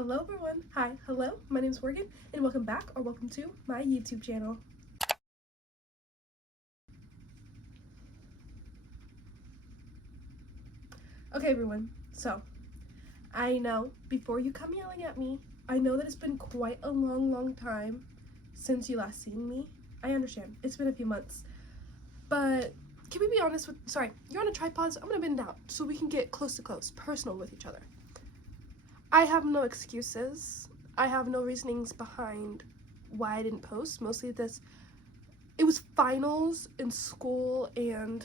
Hello everyone, hi, hello, my name is Morgan, and welcome back, or welcome to my YouTube channel. Okay everyone, so, I know, before you come yelling at me, I know that it's been quite a long time since you last seen me. I understand, it's been a few months, but can we be honest with, sorry, you're on a tripod, so I'm gonna bend down so we can get close to close, personal with each other. I have no excuses. I have no reasonings behind why I didn't post. Mostly this, it was finals in school and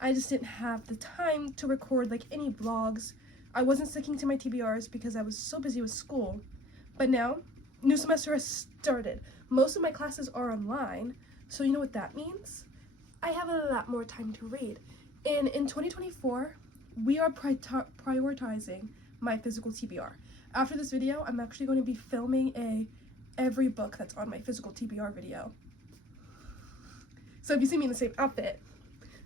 I just didn't have the time to record like any vlogs. I wasn't sticking to my TBRs because I was so busy with school. But now, new semester has started. Most of my classes are online, so you know what that means? I have a lot more time to read. And in 2024, we are prioritizing my physical TBR. After this video, I'm actually going to be filming every book that's on my physical TBR video. So if you see me in the same outfit,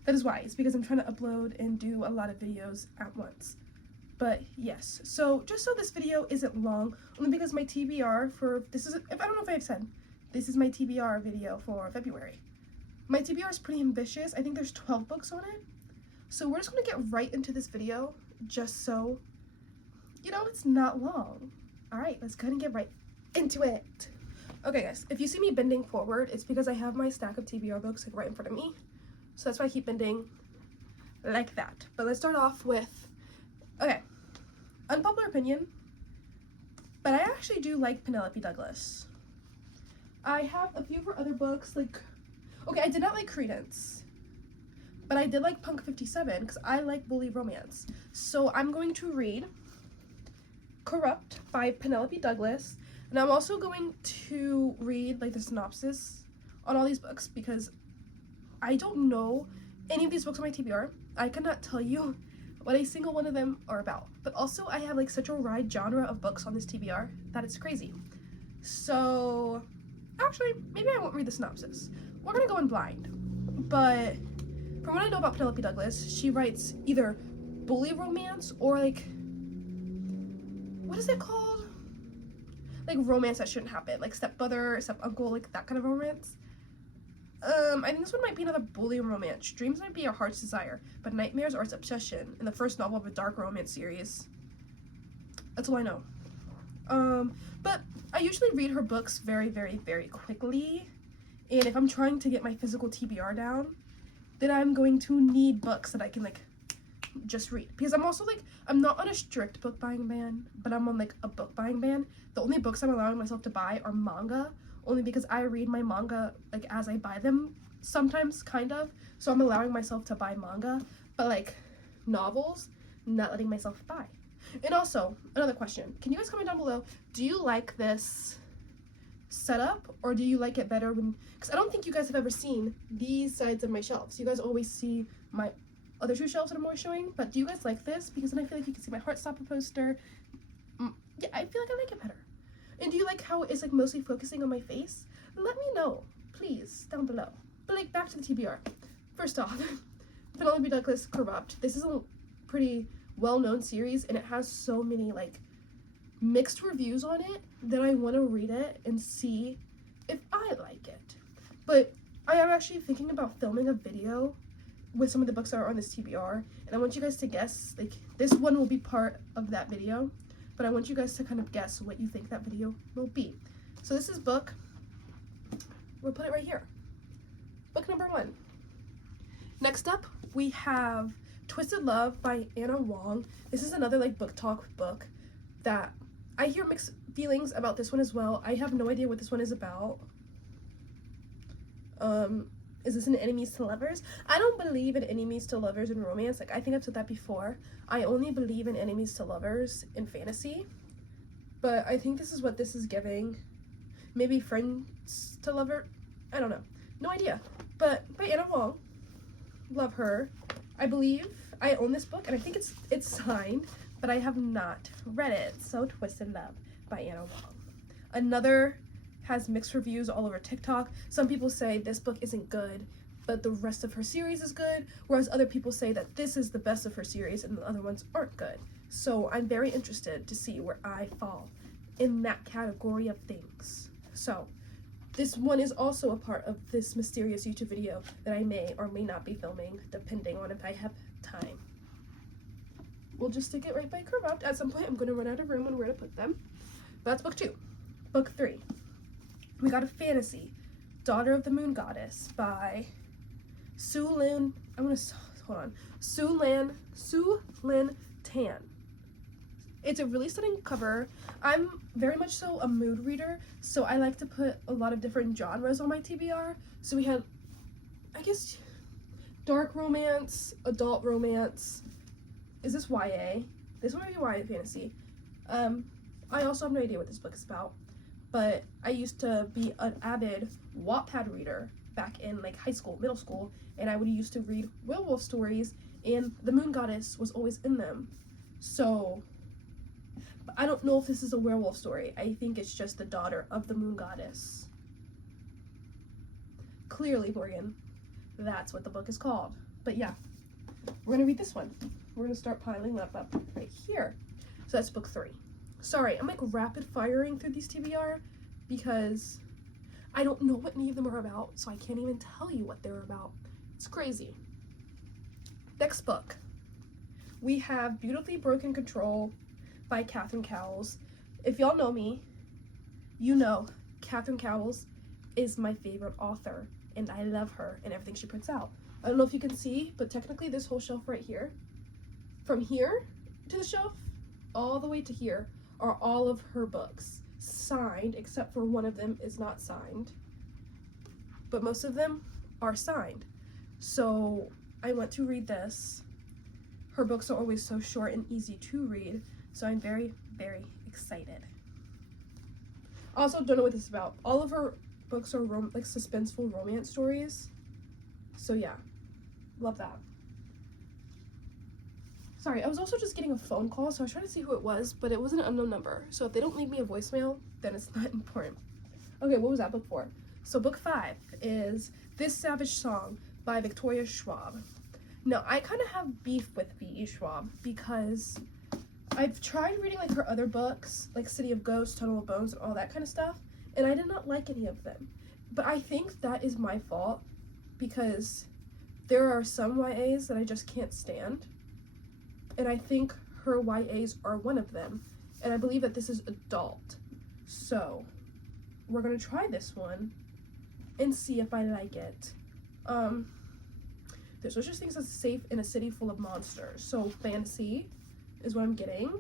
that is why. It's because I'm trying to upload and do a lot of videos at once. But yes, so just so this video isn't long, only because my TBR for, I don't know if I've said, this is my TBR video for February. My TBR is pretty ambitious. I think there's 12 books on it. So we're just gonna get right into this video, just so, you know, it's not long. All right, let's go ahead and get right into it. Okay guys, if you see me bending forward, it's because I have my stack of TBR books like right in front of me. So that's why I keep bending like that. But let's start off with, okay, unpopular opinion, but I actually do like Penelope Douglas. I have a few of her other books, like, okay, I did not like Credence, but I did like Punk 57 because I like bully romance. So I'm going to read Corrupt by Penelope Douglas, and I'm also going to read like the synopsis on all these books because I don't know any of these books on my TBR. I cannot tell you what a single one of them are about. But also I have like such a wide genre of books on this TBR that it's crazy. So actually, maybe I won't read the synopsis. We're gonna go in blind. But from what I know about Penelope Douglas, she writes either bully romance or like, what is it called? Like romance that shouldn't happen, like stepbrother, step-uncle, like that kind of romance. I think this one might be another bully romance. Dreams might be your heart's desire, but nightmares are its obsession, in the first novel of a dark romance series. That's all I know. But I usually read her books very quickly, and if I'm trying to get my physical TBR down, then I'm going to need books that I can like just read, because I'm also like, I'm not on a strict book buying ban, but I'm on like a book buying ban. The only books I'm allowing myself to buy are manga, only because I read my manga like as I buy them sometimes, kind of, so I'm allowing myself to buy manga, but like novels, not letting myself buy. And also, another question, can you guys comment down below, do you like this setup, or do you like it better when, because I don't think you guys have ever seen these sides of my shelves. You guys always see my other two shelves that I'm always showing, but do you guys like this? Because then I feel like you can see my Heartstopper poster. Yeah, I feel like I like it better. And do you like how it's like mostly focusing on my face? Let me know, please, down below. But like, back to the TBR. First off, Penelope Douglas Corrupt. This is a pretty well-known series, and it has so many like mixed reviews on it that I want to read it and see if I like it. But I am actually thinking about filming a video with some of the books that are on this TBR, and I want you guys to guess, like, this one will be part of that video, but I want you guys to kind of guess what you think that video will be. So this is book, we'll put it right here, book number 1. Next up, we have Twisted Love by Anna Wong. This is another like book talk book that I hear mixed feelings about this one as well. I have no idea what this one is about. Is this an enemies to lovers? I don't believe in enemies to lovers in romance. Like, I think I've said that before. I only believe in enemies to lovers in fantasy. But I think this is what this is giving. Maybe friends to lover? I don't know. No idea. But by Anna Wong. Love her. I believe I own this book, and I think it's signed, but I have not read it. So Twisted Love by Anna Wong. Another has mixed reviews all over TikTok. Some people say this book isn't good, but the rest of her series is good, whereas other people say that this is the best of her series and the other ones aren't good. So I'm very interested to see where I fall in that category of things. So this one is also a part of this mysterious YouTube video that I may or may not be filming, depending on if I have time. We'll just stick it right by curve out. At some point, I'm going to run out of room on where to put them. But that's book 2. Book 3. We got a fantasy, Daughter of the Moon Goddess by Su Lin Tan. It's a really stunning cover. I'm very much so a mood reader, so I like to put a lot of different genres on my TBR. So we had, I guess, dark romance, adult romance. Is this YA? This one might be YA fantasy. I also have no idea what this book is about, but I used to be an avid Wattpad reader back in like high school, middle school, and I would used to read werewolf stories, and the Moon Goddess was always in them. So I don't know if this is a werewolf story. I think it's just the daughter of the Moon Goddess. Clearly, Morgan, that's what the book is called. But yeah, we're gonna read this one. We're gonna start piling up right here. So that's book 3. Sorry, I'm like rapid firing through these TBR because I don't know what any of them are about, so I can't even tell you what they're about. It's crazy. Next book, we have Beautifully Broken Control by Catherine Cowles. If y'all know me, you know Catherine Cowles is my favorite author, and I love her and everything she puts out. I don't know if you can see, but technically this whole shelf right here, from here to the shelf, all the way to here, are all of her books, signed, except for one of them is not signed, but most of them are signed. So I went to read this. Her books are always so short and easy to read, so I'm very, very excited. Also, don't know what this is about. All of her books are like suspenseful romance stories, so yeah, love that. Sorry, I was also just getting a phone call, so I was trying to see who it was, but it was an unknown number. So if they don't leave me a voicemail, then it's not important. Okay, what was that book for? So book 5 is This Savage Song by Victoria Schwab. Now, I kind of have beef with V.E. Schwab because I've tried reading like her other books, like City of Ghosts, Tunnel of Bones, and all that kind of stuff, and I did not like any of them. But I think that is my fault because there are some YAs that I just can't stand. And I think her YAs are one of them. And I believe that this is adult. So we're gonna try this one and see if I like it. There's no such things as safe in a city full of monsters. So fantasy is what I'm getting.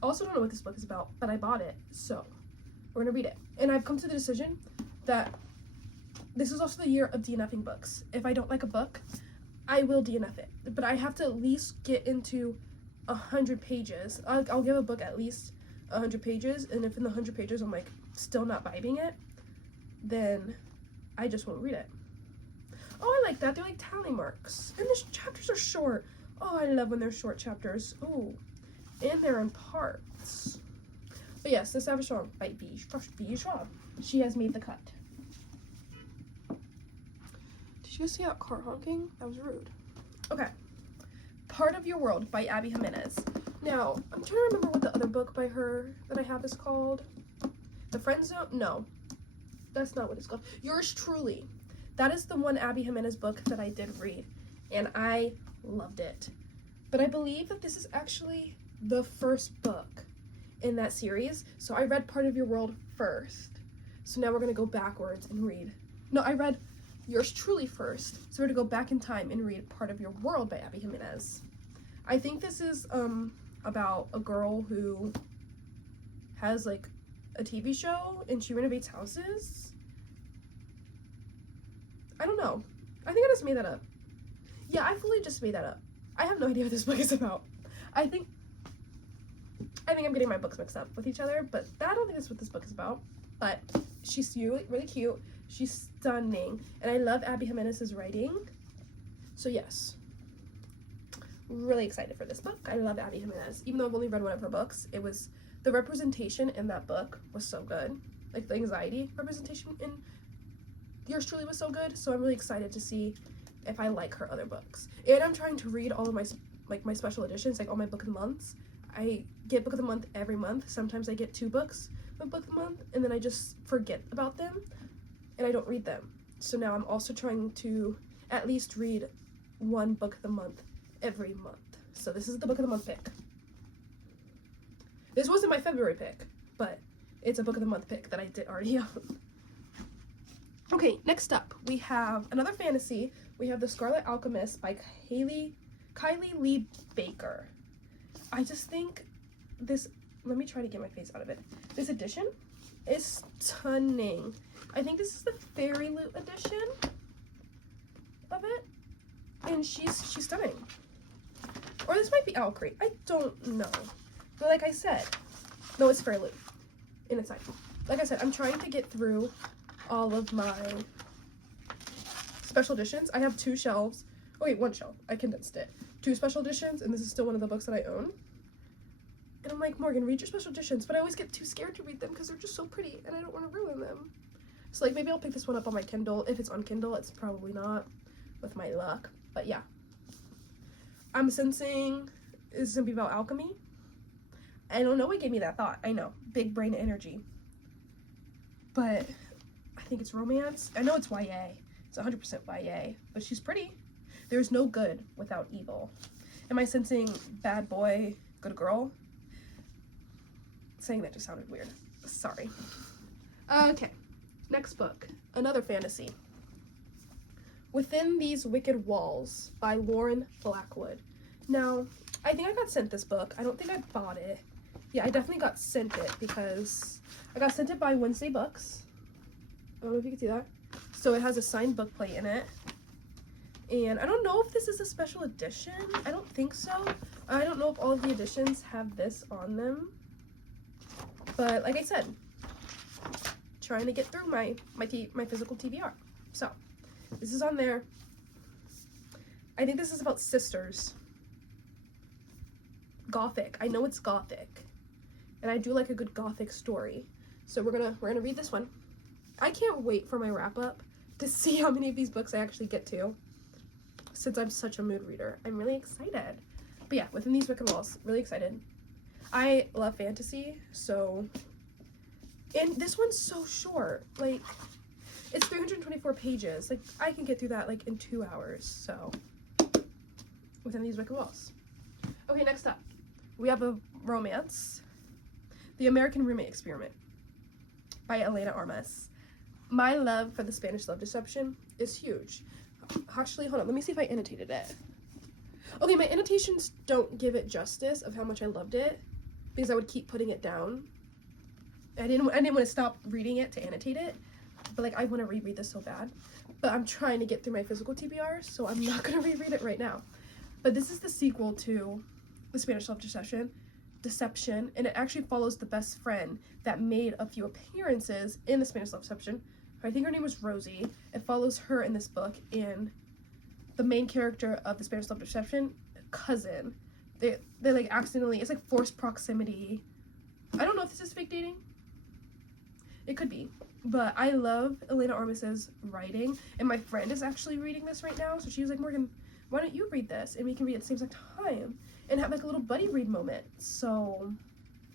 Also don't know what this book is about, but I bought it, so we're gonna read it. And I've come to the decision that this is also the year of DNFing books. If I don't like a book, I will DNF it, but I have to at least get into 100 pages. I'll give a book at least 100 pages, and if in the 100 pages I'm like still not vibing it, then I just won't read it. Oh, I like that. They're like tally marks, and the chapters are short. Oh, I love when they're short chapters. Oh, and they're in parts. But yes, The Savage Song by V.E. Schwab. She has made the cut. Did you guys see that car honking? That was rude. Okay. Part of Your World by Abby Jimenez. Now, I'm trying to remember what the other book by her that I have is called. The Friend Zone? No. That's not what it's called. Yours Truly. That is the one Abby Jimenez book that I did read, and I loved it. But I believe that this is actually the first book in that series, so I read Part of Your World first. So now we're going to go backwards and read. No, I read Yours Truly first, so we're going to go back in time and read Part of Your World by Abby Jimenez. I think this is about a girl who has like a TV show and she renovates houses. I don't know. I think I just made that up. Yeah, I fully just made that up. I have no idea what this book is about. I think I'm getting my books mixed up with each other, but I don't think that's what this book is about. But she's really cute. She's stunning, and I love Abby Jimenez's writing. So yes, really excited for this book. I love Abby Jimenez. Even though I've only read one of her books, it was the representation in that book was so good. Like the anxiety representation in Yours Truly was so good. So I'm really excited to see if I like her other books. And I'm trying to read all of my like my special editions, like all my book of the months. I get book of the month every month. Sometimes I get 2 books of book of the month, and then I just forget about them and I don't read them. So now I'm also trying to at least read 1 book of the month every month. So this is the book of the month pick. This wasn't my February pick, but it's a book of the month pick that I did already own. Okay, next up we have another fantasy. We have The Scarlet Alchemist by Kylie Lee Baker. I just think this, let me try to get my face out of it. This edition is stunning. I think this is the Fairy Loot edition of it, and she's stunning. Or this might be Alcrate, I don't know. But like I said, no, it's Fairy Loot in its side. Like I said, I'm trying to get through all of my special editions. I have 2 shelves. Oh wait, 1 shelf. I condensed it. 2 special editions, and this is still one of the books that I own. And I'm like, Morgan, read your special editions, but I always get too scared to read them because they're just so pretty, and I don't want to ruin them. So like, maybe I'll pick this one up on my Kindle. If it's on Kindle, it's probably not, with my luck. But yeah. I'm sensing it's gonna be about alchemy. I don't know what gave me that thought. I know, big brain energy. But I think it's romance. I know it's YA. It's 100% YA, but she's pretty. There's no good without evil. Am I sensing bad boy, good girl? Saying that just sounded weird. Sorry. Okay, next book. Another fantasy. Within These Wicked Walls by Lauren Blackwood. Now, I think I got sent this book. I don't think I bought it. Yeah, I definitely got sent it because I got sent it by Wednesday Books. I don't know if you can see that. So it has a signed book plate in it. And I don't know if this is a special edition. I don't think so. I don't know if all of the editions have this on them. But like I said, trying to get through my physical TBR. So this is on there. I think this is about sisters. Gothic. I know it's gothic. And I do like a good gothic story. So we're gonna read this one. I can't wait for my wrap up to see how many of these books I actually get to, since I'm such a mood reader. I'm really excited. But yeah, Within These Wicked Walls, really excited. I love fantasy, so, and this one's so short. Like, it's 324 pages. Like, I can get through that like in 2 hours. So Within These Wicked Walls. Okay, next up we have a romance, The American Roommate Experiment by Elena Armas. My love for the Spanish love deception is huge. Actually, hold on, let me see if I annotated it. Okay, my annotations don't give it justice of how much I loved it, because I would keep putting it down. I didn't want to stop reading it to annotate it, but like, I want to reread this so bad. But I'm trying to get through my physical TBR, so I'm not going to reread it right now. But this is the sequel to The Spanish Love Deception, and it actually follows the best friend that made a few appearances in The Spanish Love Deception. I think her name was Rosie. It follows her in this book, and the main character of The Spanish Love Deception, cousin. They like accidentally, it's like forced proximity. I don't know if this is fake dating. It could be. But I love Elena Armas's writing, and my friend is actually reading this right now, so she was like, Morgan, why don't you read this, and we can read at the same exact time, and have like a little buddy read moment. So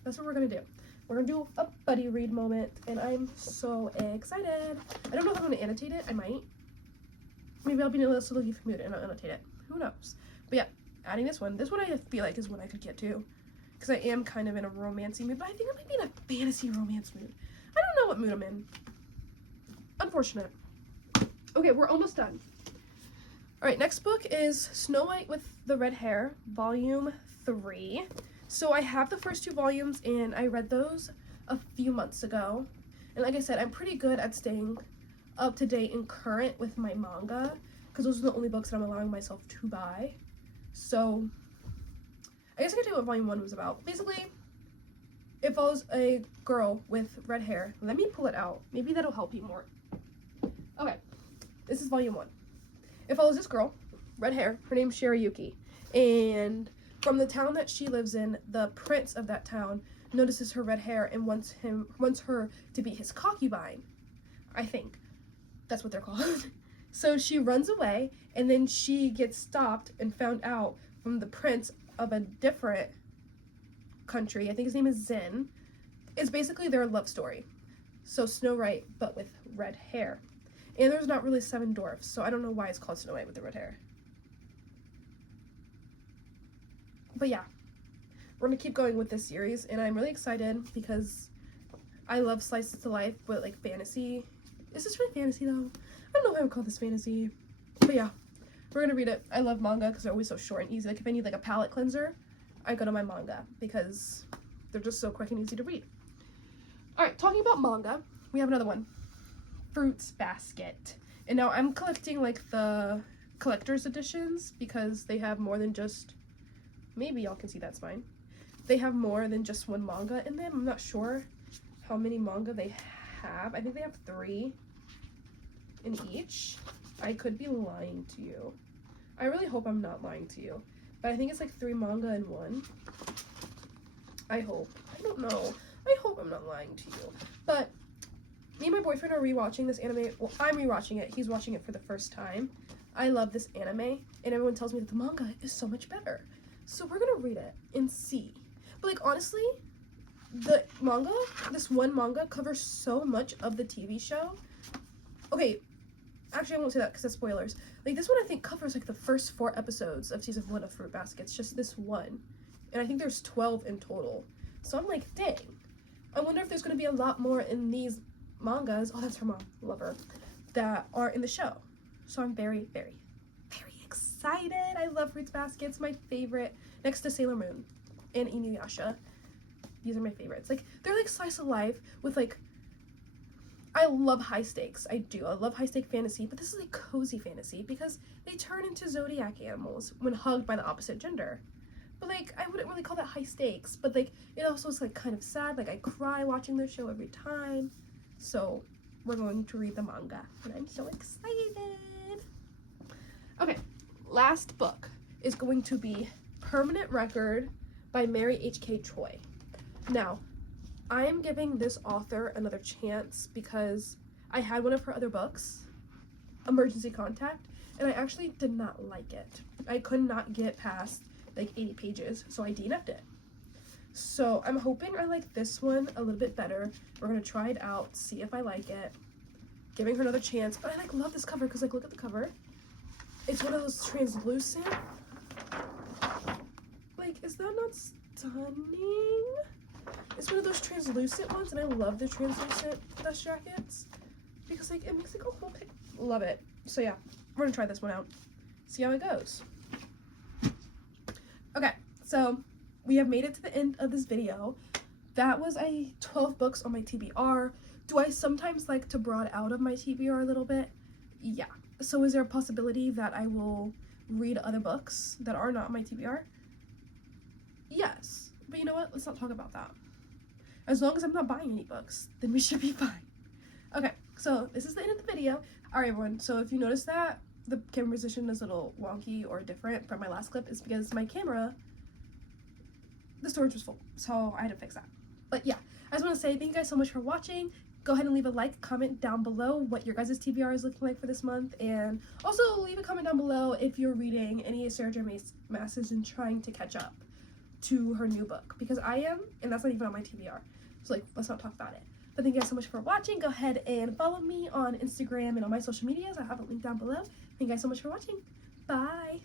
that's what we're gonna do. We're gonna do a buddy read moment, and I'm so excited. I don't know if I'm gonna annotate it. I might. Maybe I'll be in a little youth mood and I'll annotate it. Who knows? But yeah, adding this one. This one I feel like is one I could get to, because I am kind of in a romancy mood, but I think I might be in a fantasy romance mood. I don't know what mood I'm in. Unfortunate. Okay, we're almost done. Alright, next book is Snow White with the Red Hair, Volume 3. So I have the first 2 volumes, and I read those a few months ago. And like I said, I'm pretty good at staying up to date and current with my manga, because those are the only books that I'm allowing myself to buy. So I guess I can tell you what Volume 1 was about. Basically, it follows a girl with red hair. Let me pull it out. Maybe that'll help you more. Okay, this is Volume 1. It follows this girl, red hair. Her name's Shirayuki. And from the town that she lives in, the prince of that town notices her red hair and wants her to be his concubine. I think that's what they're called. So she runs away, and then she gets stopped and found out from the prince of a different country. I think his name is Zin. It's basically their love story. So Snow White, but with red hair. And there's not really 7 dwarfs, so I don't know why it's called Snow White with the red hair. But yeah, we're gonna keep going with this series, and I'm really excited because I love slices of life, but like fantasy. Is this really fantasy though? I don't know if I would call this fantasy. But yeah, we're gonna read it. I love manga because they're always so short and easy. Like if I need like a palate cleanser, I go to my manga because they're just so quick and easy to read. Alright, talking about manga, we have another one. Fruits Basket. And now I'm collecting like the collector's editions because they have more than just, maybe y'all can see that's mine. They have more than just one manga in them. I'm not sure how many manga they have. I think they have 3 in each. I could be lying to you. I really hope I'm not lying to you. But I think it's like 3 manga in one. I hope. I don't know. I hope I'm not lying to you. But me and my boyfriend are rewatching this anime. Well, I'm rewatching it. He's watching it for the first time. I love this anime, and everyone tells me that the manga is so much better. So we're gonna read it and see. But like honestly, the manga, this one manga covers so much of the TV show. Okay, actually I won't say that because that's spoilers. Like this one I think covers like the first 4 episodes of season 1 of Fruit Basket. It's just this one. And I think there's 12 in total. So I'm like, dang. I wonder if there's gonna be a lot more in these mangas. Oh, that's her mom. Love her. That are in the show. So I'm very, very, very excited. I love Fruits Basket. It's my favorite. Next to Sailor Moon and Inuyasha. These are my favorites. Like, they're like slice of life with like, I love high stakes. I do. I love high stake fantasy, but this is like cozy fantasy because they turn into zodiac animals when hugged by the opposite gender. But like, I wouldn't really call that high stakes, but like, it also is like kind of sad. Like, I cry watching their show every time. So we're going to read the manga, and I'm so excited. Okay, last book is going to be Permanent Record by Mary H.K. Choi. Now, I am giving this author another chance because I had one of her other books, Emergency Contact, and I actually did not like it. I could not get past like 80 pages, so I DNF'd it. So I'm hoping I like this one a little bit better. We're gonna try it out, see if I like it. Giving her another chance. But I like love this cover because like look at the cover. It's one of those translucent. Like, is that not stunning? It's one of those translucent ones, and I love the translucent dust jackets because like it makes like a whole pic. Love it. So yeah, we're gonna try this one out. See how it goes. Okay, so we have made it to the end of this video. That was 12 books on my TBR. Do I sometimes like to broad out of my TBR a little bit? Yeah. So is there a possibility that I will read other books that are not my TBR? Yes. But you know what? Let's not talk about that. As long as I'm not buying any books, then we should be fine. Okay, so this is the end of the video. Alright everyone, so if you notice that the camera position is a little wonky or different from my last clip, it's because my camera, the storage was full, so I had to fix that. But yeah, I just want to say thank you guys so much for watching. Go ahead and leave a like, comment down below what your guys' TBR is looking like for this month, and also leave a comment down below if you're reading any of Sarah J. Maas's and trying to catch up to her new book, because I am, and that's not even on my TBR, so like, let's not talk about it. But thank you guys so much for watching. Go ahead and follow me on Instagram and on my social medias. I have a link down below. Thank you guys so much for watching. Bye!